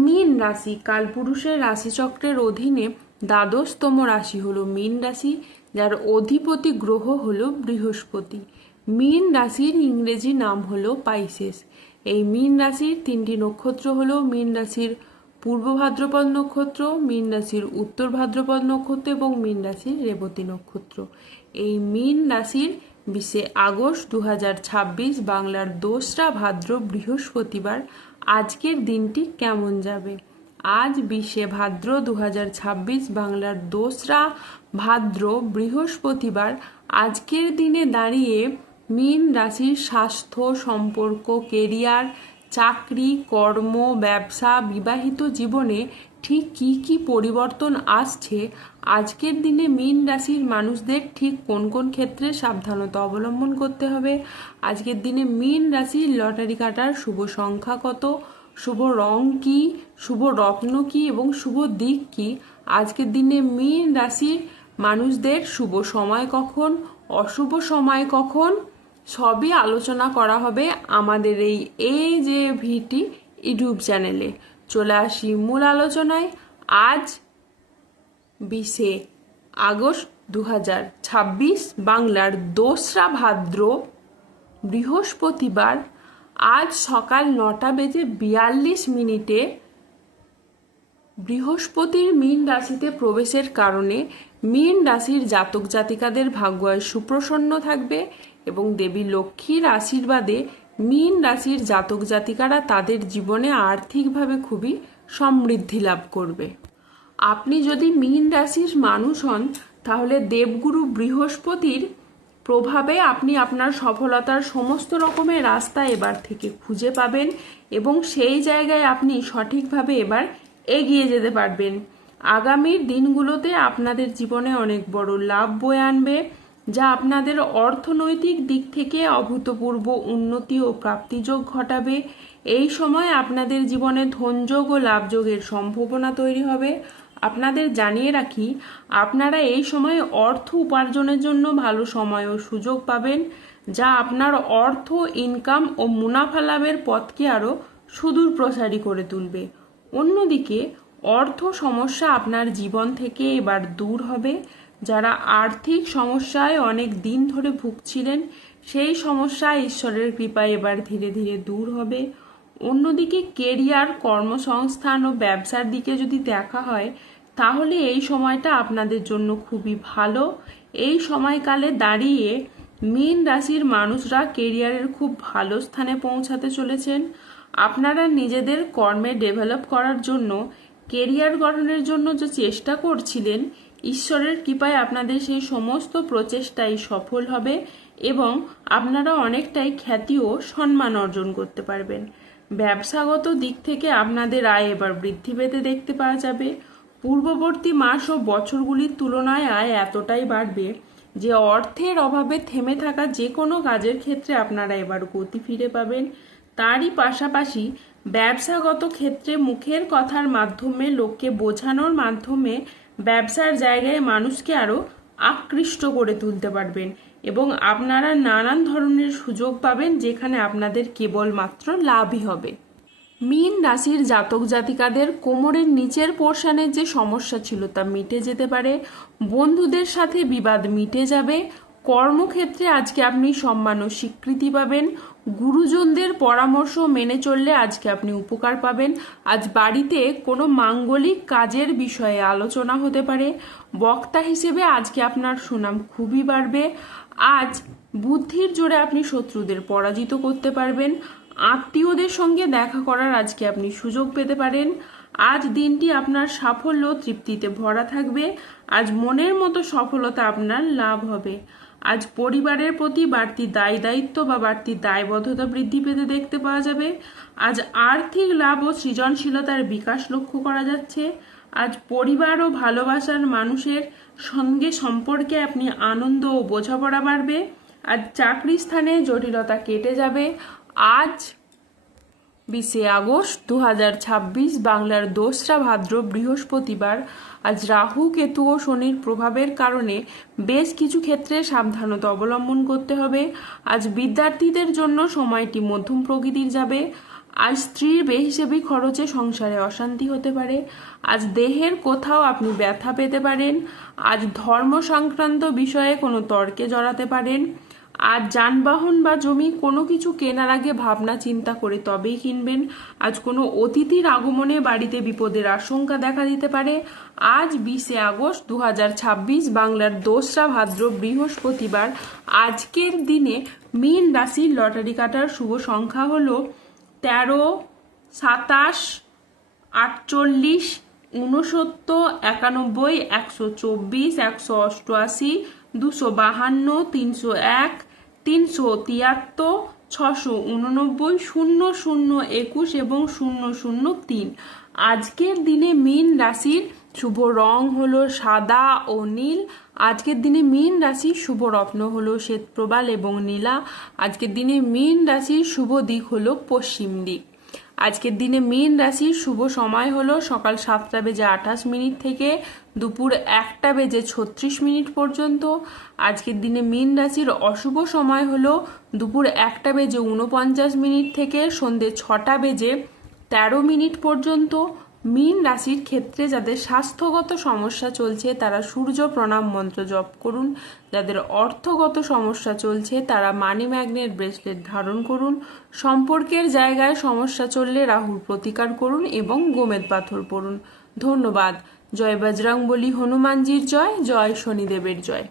মীন রাশি কালপুরুষের রাশিচক্রের অধীনে দ্বাদশতম রাশি হলো মীন রাশি, যার অধিপতি গ্রহ হলো বৃহস্পতি। মীন রাশির ইংরেজি নাম হলো পাইসেস। এই মীন রাশির তিনটি নক্ষত্র হলো মীন রাশির পূর্ব ভাদ্রপদ নক্ষত্র, মীন রাশির উত্তর ভাদ্রপদ নক্ষত্র এবং মীন রাশির রেবতী নক্ষত্র। এই মীন রাশির 20 আগস্ট 2026 বাংলার 2রা ভাদ্র বৃহস্পতিবার আজকের দিনটি কেমন যাবে। আজ 20 ভাদ্র 2026 বাংলার 2রা ভাদ্র বৃহস্পতিবার আজকের দিনে দাঁড়িয়ে মীন রাশির স্বাস্থ্য, সম্পর্ক, কেরিয়ার, চাকরি, কর্ম, ব্যবসা, বিবাহিত জীবনে ঠিক কি কি পরিবর্তন আসছে, আজকের দিনে মীন রাশির মানুষদের ঠিক কোন কোন ক্ষেত্রে সাবধানতা অবলম্বন করতে হবে, আজকের দিনে মীন রাশির লটারি কাটার শুভ সংখ্যা কত, শুভ রং কি, শুভ রত্ন কি এবং শুভ দিক কি, আজকের দিনে মীন রাশির মানুষদের শুভ সময় কখন, অশুভ সময় কখন, সবই আলোচনা করা হবে আমাদের এই যে ভিটি ইউটিউব চ্যানেলে। চলে আসি মূল আলোচনায়। আজ 20 আগস্ট 2026 বাংলার 2রা ভাদ্র বৃহস্পতিবার আজ সকাল 9:42 বৃহস্পতির মীন রাশিতে প্রবেশের কারণে মীন রাশির জাতক জাতিকাদের ভাগ্য সুপ্রসন্ন থাকবে এবং দেবী লক্ষ্মীর আশীর্বাদে মীন রাশির জাতক জাতিকারা তাদের জীবনে আর্থিকভাবে খুবই সমৃদ্ধি লাভ করবে। আপনি যদি মীন রাশির মানুষ হন তাহলে দেবগুরু বৃহস্পতির প্রভাবে আপনি আপনার সফলতার সমস্ত রকমের রাস্তা এবার থেকে খুঁজে পাবেন এবং সেই জায়গায় আপনি সঠিকভাবে এবার এগিয়ে যেতে পারবেন। আগামীর দিনগুলোতে আপনাদের জীবনে অনেক বড় লাভ বয়ে আনবে, যা আপনাদের অর্থনৈতিক দিক থেকে অভূতপূর্ব উন্নতি ও প্রাপ্তিযোগ ঘটাবে। এই সময় আপনাদের জীবনে ধনযোগ ও লাভযোগের সম্ভাবনা তৈরি হবে। আপনাদের জানিয়ে রাখি, আপনারা এই সময়ে অর্থ উপার্জনের জন্য ভালো সময় ও সুযোগ পাবেন, যা আপনার অর্থ ইনকাম ও মুনাফা লাভের পথকে আরও সুদূর প্রসারী করে তুলবে। অন্যদিকে অর্থ সমস্যা আপনার জীবন থেকে এবার দূর হবে। যারা আর্থিক সমস্যায় অনেক দিন ধরে ভুগছিলেন, সেই সমস্যা ঈশ্বরের কৃপায় এবার ধীরে ধীরে দূর হবে। অন্যদিকে কেরিয়ার, কর্মসংস্থান ও ব্যবসার দিকে যদি দেখা হয় তাহলে এই সময়টা আপনাদের জন্য খুবই ভালো। এই সময়কালে দাঁড়িয়ে মীন রাশির মানুষরা কেরিয়ারের খুব ভালো স্থানে পৌঁছাতে চলেছেন। আপনারা নিজেদের কর্মে ডেভেলপ করার জন্য, কেরিয়ার গঠনের জন্য যে চেষ্টা করছিলেন, ঈশ্বরের কৃপায় আপনাদের সেই সমস্ত প্রচেষ্টাই সফল হবে এবং আপনারা অনেকটাই খ্যাতি ও সম্মান অর্জন করতে পারবেন। ব্যবসাগত দিক থেকে আপনাদের আয় এবার বৃদ্ধি পেতে দেখতে পাওয়া যাবে। পূর্ববর্তী মাস ও বছরগুলির তুলনায় আয় এতটাই বাড়বে যে অর্থের অভাবে থেমে থাকা যে কোনো কাজের ক্ষেত্রে আপনারা এবার গতি ফিরে পাবেন। তারই পাশাপাশি ব্যবসাগত ক্ষেত্রে মুখের কথার মাধ্যমে, লোককে বোঝানোর মাধ্যমে ব্যবসার জায়গায় মানুষকে আরও আকৃষ্ট করে তুলতে পারবেন এবং আপনারা নানান ধরনের সুযোগ পাবেন যেখানে আপনাদের কেবলমাত্র লাভই হবে। মীন রাশির জাতক জাতিকাদের কোমরের নিচের পোর্শনের যে সমস্যা ছিল তা মিটে যেতে পারে। বন্ধুদের সাথে বিবাদ মিটে যাবে। কর্মক্ষেত্রে আজকে আপনি সম্মান ও স্বীকৃতি পাবেন। গুরুজনদের পরামর্শ মেনে চললে আজকে আপনি উপকার পাবেন। আজ বাড়িতে কোনো মাঙ্গলিক কাজের বিষয়ে আলোচনা হতে পারে। বক্তা হিসেবে আজকে আপনার সুনাম খুবই বাড়বে। আজ বুদ্ধির জোরে আপনি শত্রুদের পরাজিত করতে পারবেন। আত্মীয়দের সঙ্গে দেখা করার আজকে আপনি সুযোগ পেতে পারেন। আজ দিনটি আপনার সাফল্য তৃপ্তিতে ভরা থাকবে। আজ মনের মতো সফলতা আপনার লাভ হবে। আজ পরিবারের প্রতি বাড়তি দায়িত্ব বা বাড়তি দায়বদ্ধতা বৃদ্ধি পেতে দেখতে পাওয়া যাবে। আজ আর্থিক লাভ ও সৃজনশীলতার বিকাশ লক্ষ্য করা যাচ্ছে। আজ পরিবার ও ভালোবাসার মানুষের সঙ্গে সম্পর্কে আপনি আনন্দ ও বোঝাপড়া বাড়বে। আজ চাকরি স্থানে জটিলতা কেটে যাবে। আজ 20 আগস্ট 2026 বাংলার 2রা ভাদ্র বৃহস্পতিবার আজ রাহু, কেতু ও শনির প্রভাবের কারণে বেশ কিছু ক্ষেত্রে সাবধানতা অবলম্বন করতে হবে। আজ বিদ্যার্থীদের জন্য সময়টি মধ্যম প্রকৃতির যাবে। আজ স্ত্রীর বেহিসেবি খরচে সংসারে অশান্তি হতে পারে। আজ দেহের কোথাও আপনি ব্যথা পেতে পারেন। আজ ধর্ম সংক্রান্ত বিষয়ে কোনো তর্কে জড়াতে পারেন। আজ যানবাহন বা জমি কোনো কিছু কেনার আগে ভাবনা চিন্তা করে তবেই কিনবেন। আজ কোনো অতিথির আগমনে বাড়িতে বিপদের আশঙ্কা দেখা দিতে পারে। আজ 20শে আগস্ট 2026 বাংলার 2রা ভাদ্র বৃহস্পতিবার। আজকের দিনে মীন রাশির লটারি কাটার শুভ সংখ্যা হলো 13, 27, 48, 69, 91, 124, 188, 252, 301, 373, 689, 0021 এবং 003। আজকের দিনে মীন রাশির শুভ রং হলো সাদা ও নীল। আজকের দিনে মীন রাশির শুভ রত্ন হলো শ্বেতপ্রবাল এবং নীলা। আজকের দিনে মীন রাশির শুভ দিক হলো পশ্চিম দিক। আজকের দিনে মীন রাশির শুভ সময় হলো সকাল 7টা বেজে 28 মিনিট থেকে দুপুর 1টা বেজে 36 মিনিট পর্যন্ত। আজকের দিনে মীন রাশির অশুভ সময় হলো দুপুর 1টা বেজে 49 মিনিট থেকে সন্ধে 6টা বেজে 13 মিনিট পর্যন্ত। মীন রাশির ক্ষেত্রে যাদের স্বাস্থ্যগত সমস্যা চলছে তারা সূর্য প্রণাম মন্ত্র জপ করুন। যাদের অর্থগত সমস্যা চলছে তারা মানি ম্যাগনেট ব্রেসলেট ধারণ করুন। সম্পর্কের জায়গায় সমস্যা চললে রাহুর প্রতিকার করুন এবং গোমেদ পাথর পড়ুন। ধন্যবাদ। জয় বজরংবলী, হনুমানজির জয়, জয় শনিদেবের জয়।